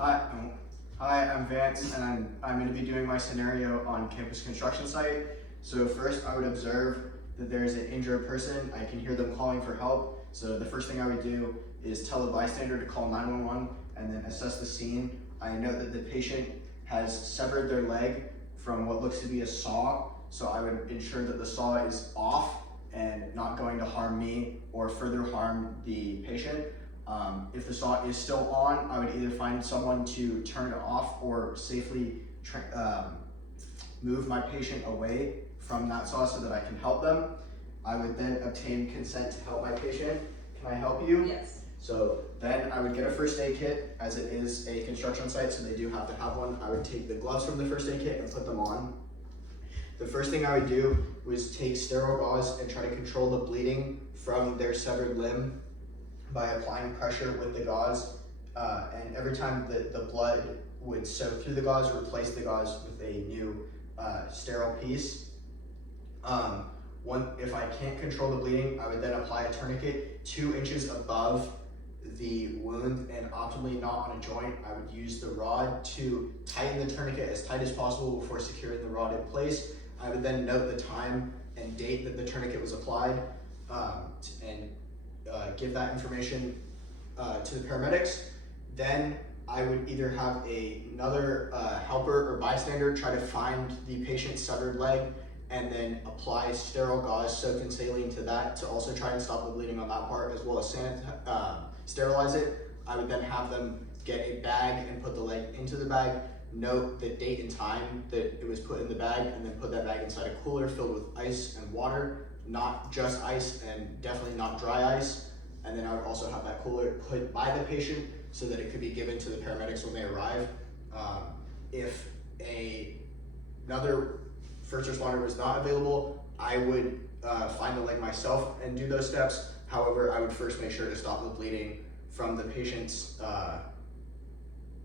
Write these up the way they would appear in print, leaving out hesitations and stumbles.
Hi, I'm Vance, and I'm going to be doing my scenario on campus construction site. So first, I would observe that there's an injured person. I can hear them calling for help. So the first thing I would do is tell a bystander to call 911 and then assess the scene. I know that the patient has severed their leg from what looks to be a saw. So I would ensure that the saw is off and not going to harm me or further harm the patient. If the saw is still on, I would either find someone to turn it off or safely move my patient away from that saw so that I can help them. I would then obtain consent to help my patient. Can I help you? Yes. So then I would get a first aid kit, as it is a construction site, so they do have to have one. I would take the gloves from the first aid kit and put them on. The first thing I would do was take sterile gauze and try to control the bleeding from their severed limb by applying pressure with the gauze. And every time the blood would soak through the gauze, replace the gauze with a new sterile piece. If I can't control the bleeding, I would then apply a tourniquet 2 inches above the wound and optimally not on a joint. I would use the rod to tighten the tourniquet as tight as possible before securing the rod in place. I would then note the time and date that the tourniquet was applied and give that information to the paramedics. Then I would either have another helper or bystander try to find the patient's severed leg and then apply sterile gauze soaked in saline to that to also try and stop the bleeding on that part, as well as sterilize it. I would then have them get a bag and put the leg into the bag, note the date and time that it was put in the bag, and then put that bag inside a cooler filled with ice and water, not just ice and definitely not dry ice. And then I would also have that cooler put by the patient so that it could be given to the paramedics when they arrive. If another first responder was not available, I would find the leg myself and do those steps. However, I would first make sure to stop the bleeding from the patient's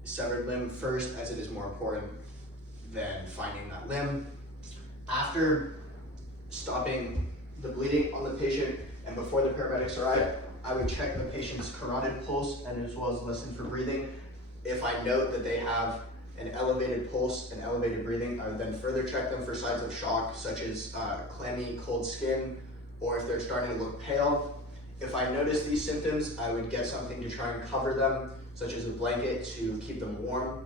severed limb first, as it is more important than finding that limb. After stopping the bleeding on the patient and before the paramedics arrive, I would check the patient's carotid pulse and as well as listen for breathing. If I note that they have an elevated pulse and elevated breathing, I would then further check them for signs of shock, such as clammy, cold skin, or if they're starting to look pale. If I notice these symptoms, I would get something to try and cover them, such as a blanket to keep them warm.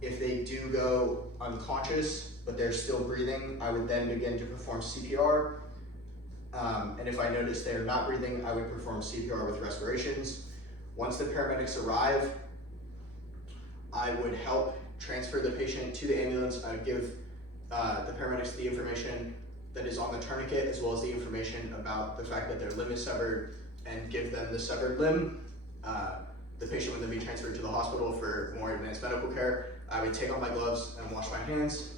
If they do go unconscious, but they're still breathing, I would then begin to perform CPR. And if I notice they're not breathing, I would perform CPR with respirations. Once the paramedics arrive, I would help transfer the patient to the ambulance. I would give the paramedics the information that is on the tourniquet, as well as the information about the fact that their limb is severed, and give them the severed limb. The patient would then be transferred to the hospital for more advanced medical care. I would take off my gloves and wash my hands.